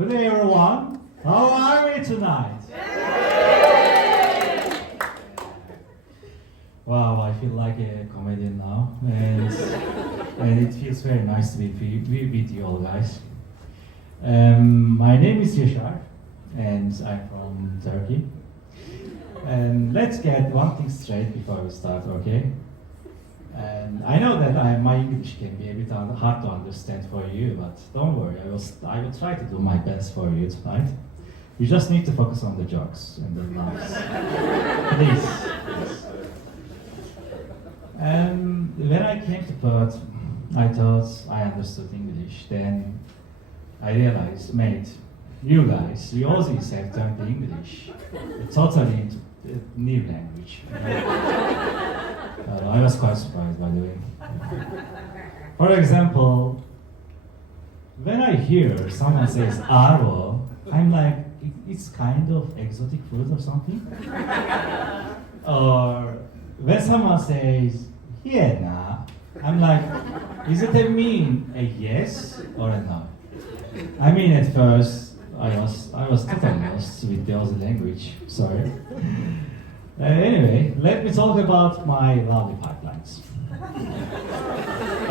Good day, everyone. How are we tonight? Wow, I feel like a comedian now, and it feels very nice to be with you all, guys. My name is Yasar, and I'm from Turkey. And let's get one thing straight before we start, okay? And I know that my English can be a bit hard to understand for you, but don't worry, I will try to do my best for you tonight. You just need to focus on the jokes and the laughs. Please. When I came to Perth, I thought I understood English. Then I realized, mate, you guys, you Aussies have turned to English totally into a new language. I was quite surprised, by the way. For example, when I hear someone says "aro," I'm like, it's kind of exotic food or something. Or when someone says "hiena," I'm like, is it a yes or a no? I mean, at first I was totally lost with the Aussie language. Sorry. Anyway, let me talk about my lovely pipelines.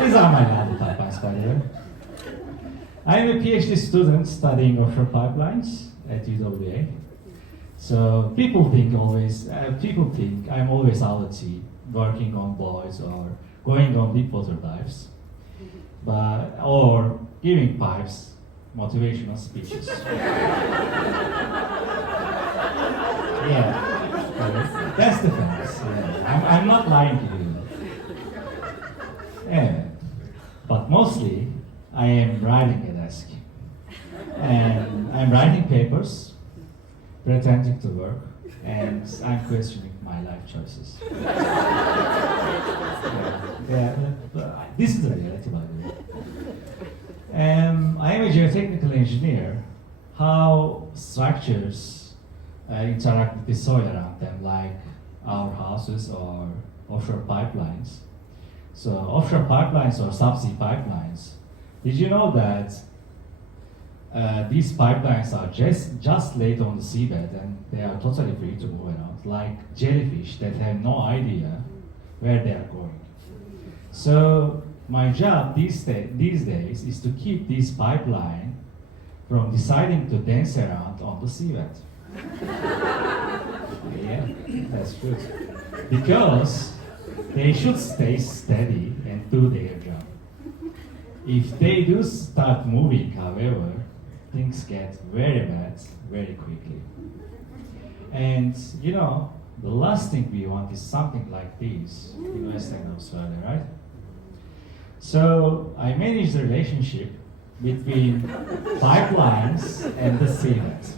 These are my lovely pipelines, by the way. I am a PhD student studying offshore pipelines at UWA. So people think I'm always out at sea, working on buoys or going on deep water dives, or giving pipes motivational speeches. Yeah. That's the facts. Yeah. I'm not lying to you. Anyway, but mostly I am writing a desk. And I'm writing papers, pretending to work, and I'm questioning my life choices. This is the reality, by the way. I am a geotechnical engineer. How structures interact with the soil around them, like our houses or offshore pipelines. So offshore pipelines or subsea pipelines, did you know that these pipelines are just laid on the seabed and they are totally free to move around, like jellyfish that have no idea where they are going. So my job these days is to keep this pipeline from deciding to dance around on the seabed. Yeah, that's true. Because they should stay steady and do their job. If they do start moving, however, things get very bad very quickly. And the last thing we want is something like this in Western Australia, right? So I manage the relationship between pipelines and the seabed.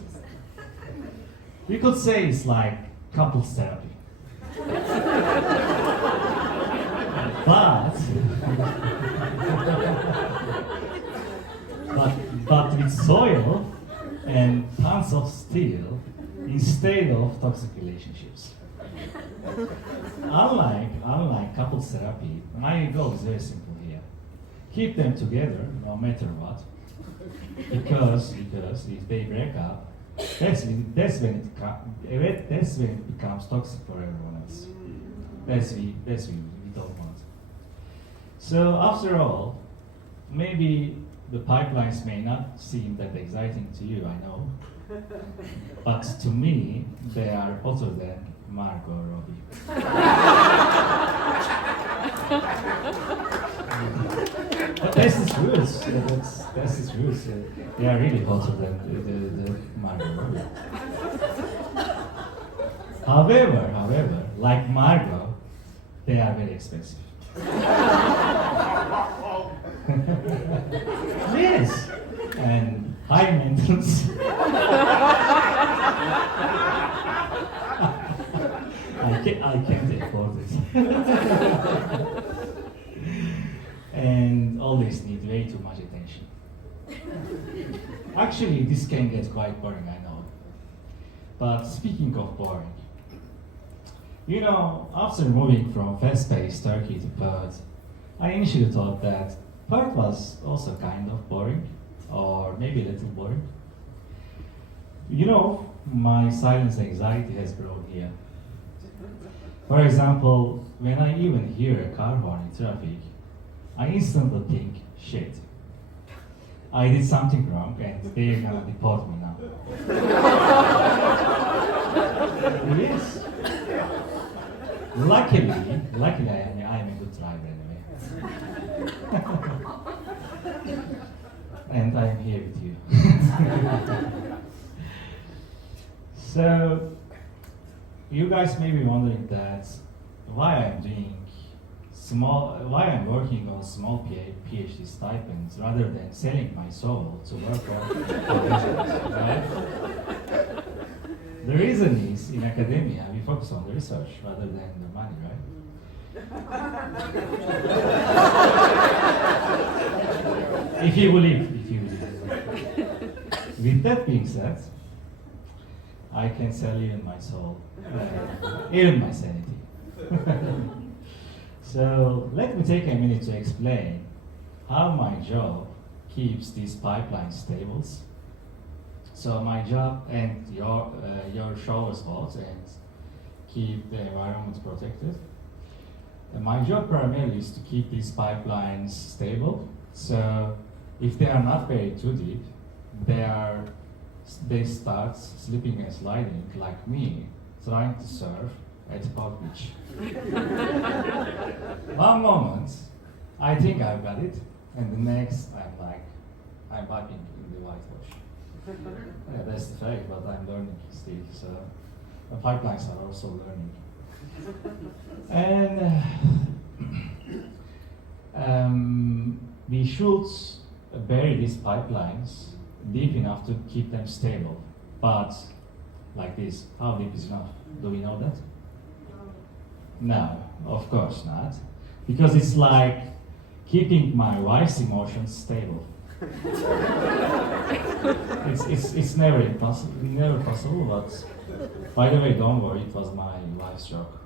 You could say it's like couples therapy. but with soil and tons of steel instead of toxic relationships. Unlike couples therapy, my goal is very simple here. Keep them together no matter what. Because if they break up, that's when it becomes toxic for everyone else. That's what we don't want. So after all, maybe the pipelines may not seem that exciting to you, I know. But to me, they are hotter than Margot Robbie. But that's the truth. That's the truth. They are really hotter than the Margot Robbie. However, like Margot, they are very expensive. Yes, and high maintenance. I can't afford it. And always need way too much attention. Actually, this can get quite boring, I know. But speaking of boring, after moving from fast-paced Turkey to Perth, I initially thought that Perth was also kind of boring, or maybe a little boring. You know, my silence anxiety has grown here. For example, when I even hear a car horn in traffic, I instantly think, shit, I did something wrong and they're gonna deport me now. Yes. Luckily, I'm a good driver anyway. And I'm here with you. So, you guys may be wondering that why I'm working on small PhD stipends rather than selling my soul to work on business, right? The reason is, in academia, we focus on the research rather than the money, right? If you believe. With that being said, I can sell even my soul, even my sanity. So let me take a minute to explain how my job keeps these pipelines stable. So my job and your showers hot and keep the environment protected. And my job primarily is to keep these pipelines stable. So if they are not very too deep, they start slipping and sliding like me trying to surf at Park Beach. One moment, I think I've got it, and the next, I'm piping in the whitewash. Yeah, that's the fact, but I'm learning still, so the pipelines are also learning. And we should bury these pipelines deep enough to keep them stable, but like this, how deep is enough? Do we know that? No, of course not, because it's like keeping my wife's emotions stable. It's never possible, but by the way, don't worry, it was my wife's joke.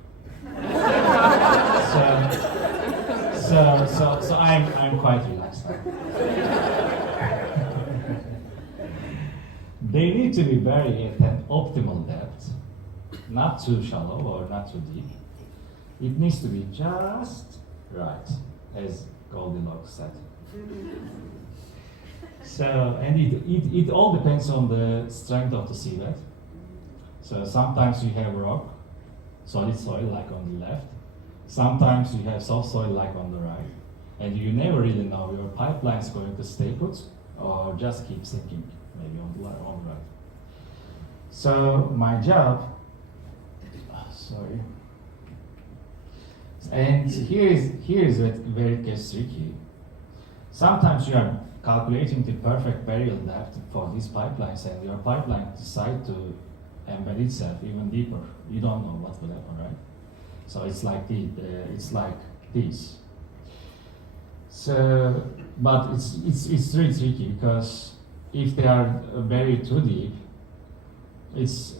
So I'm quite relaxed now. They need to be buried at an optimal depth, not too shallow or not too deep. It needs to be just right, as Goldilocks said. So, and it all depends on the strength of the seabed. So sometimes you have rock, solid soil like on the left. Sometimes you have soft soil like on the right. And you never really know your pipeline is going to stay put or just keep sinking, maybe on the right. So my job, and here is where it gets tricky. Sometimes you are calculating the perfect burial depth for these pipelines, and your pipeline decides to embed itself even deeper. You don't know what will happen, right? So it's like this. So, but it's really tricky because if they are buried too deep, it's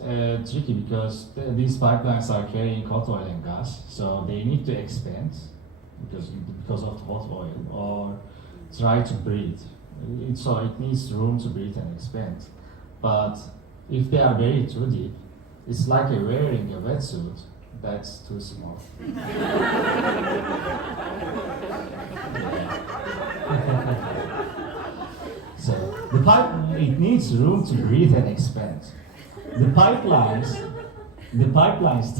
tricky because these pipelines are carrying hot oil and gas, so they need to expand because of the hot oil or try to breathe. So it needs room to breathe and expand. But if they are buried too deep, it's like wearing a wetsuit that's too small. So the pipe, it needs room to breathe and expand. The pipelines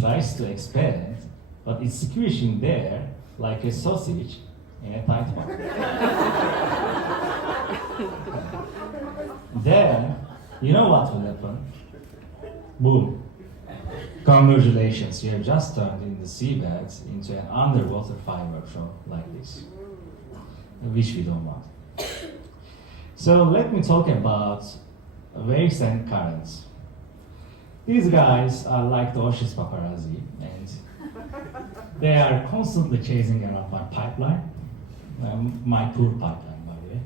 tries to expand, but it's squishing there like a sausage in a tight one. Then, you know what will happen? Boom. Congratulations, you have just turned in the seabed into an underwater firework show like this, which we don't want. So let me talk about waves and currents. These guys are like the ocean's paparazzi, and they are constantly chasing around my pipeline, my poor pipeline, by the way.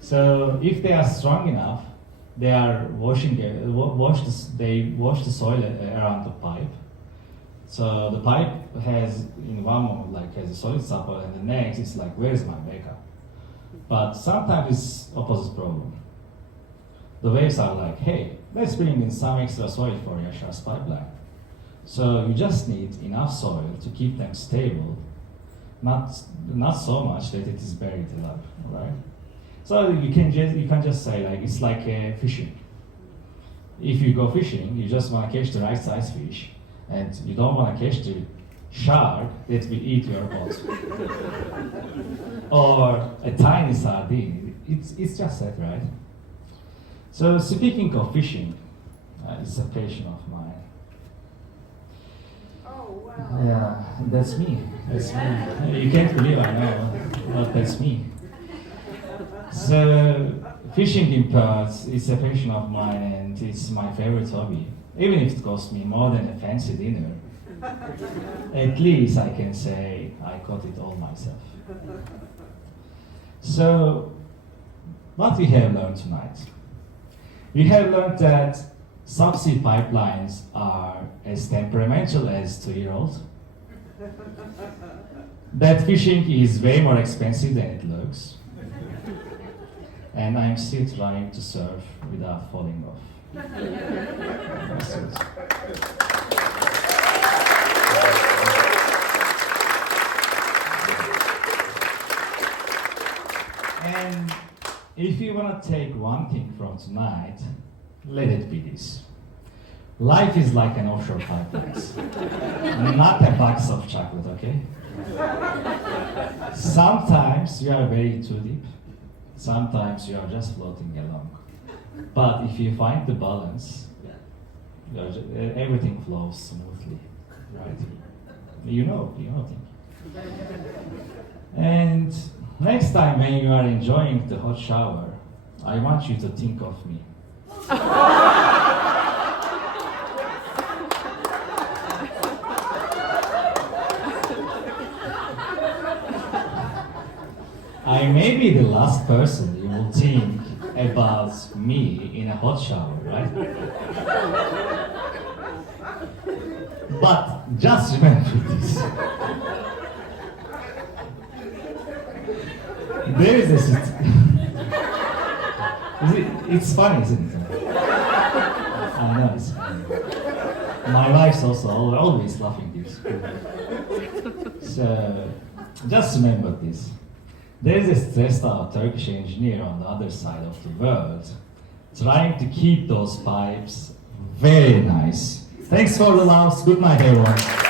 So if they are strong enough, they are wash the soil around the pipe. So the pipe has, in one moment, has a solid support, and the next is like, where's my backup? But sometimes it's opposite problem. the waves are like, hey, let's bring in some extra soil for Yasar's pipeline. So you just need enough soil to keep them stable, not so much that it is buried alive, right? So you can just say like it's like fishing. If you go fishing, you just want to catch the right size fish, and you don't want to catch the shark that will eat your boat, or a tiny sardine. It's just that, right? So speaking of fishing, it's a passion of mine. Oh, wow. Yeah, that's me. That's me. You can't believe I know, but that's me. So fishing in Perth is a passion of mine, and it's my favorite hobby. Even if it costs me more than a fancy dinner, at least I can say I caught it all myself. So, what we have learned tonight? We have learned that subsea pipelines are as temperamental as 2-year-olds. That fishing is way more expensive than it looks. And I'm still trying to surf without falling off. And if you want to take one thing from tonight, let it be this. Life is like an offshore pipeline, not a box of chocolate, okay? Sometimes you are very too deep, sometimes you are just floating along. But if you find the balance, everything flows smoothly, right? You know things. And next time when you are enjoying the hot shower, I want you to think of me. I may be the last person you will think about me in a hot shower, right? But just remember this. There is a it's funny, isn't it? I know it's funny. My wife's also always laughing this. So just remember this. There is a stressed out Turkish engineer on the other side of the world trying to keep those pipes very nice. Thanks for the laughs. Good night, everyone.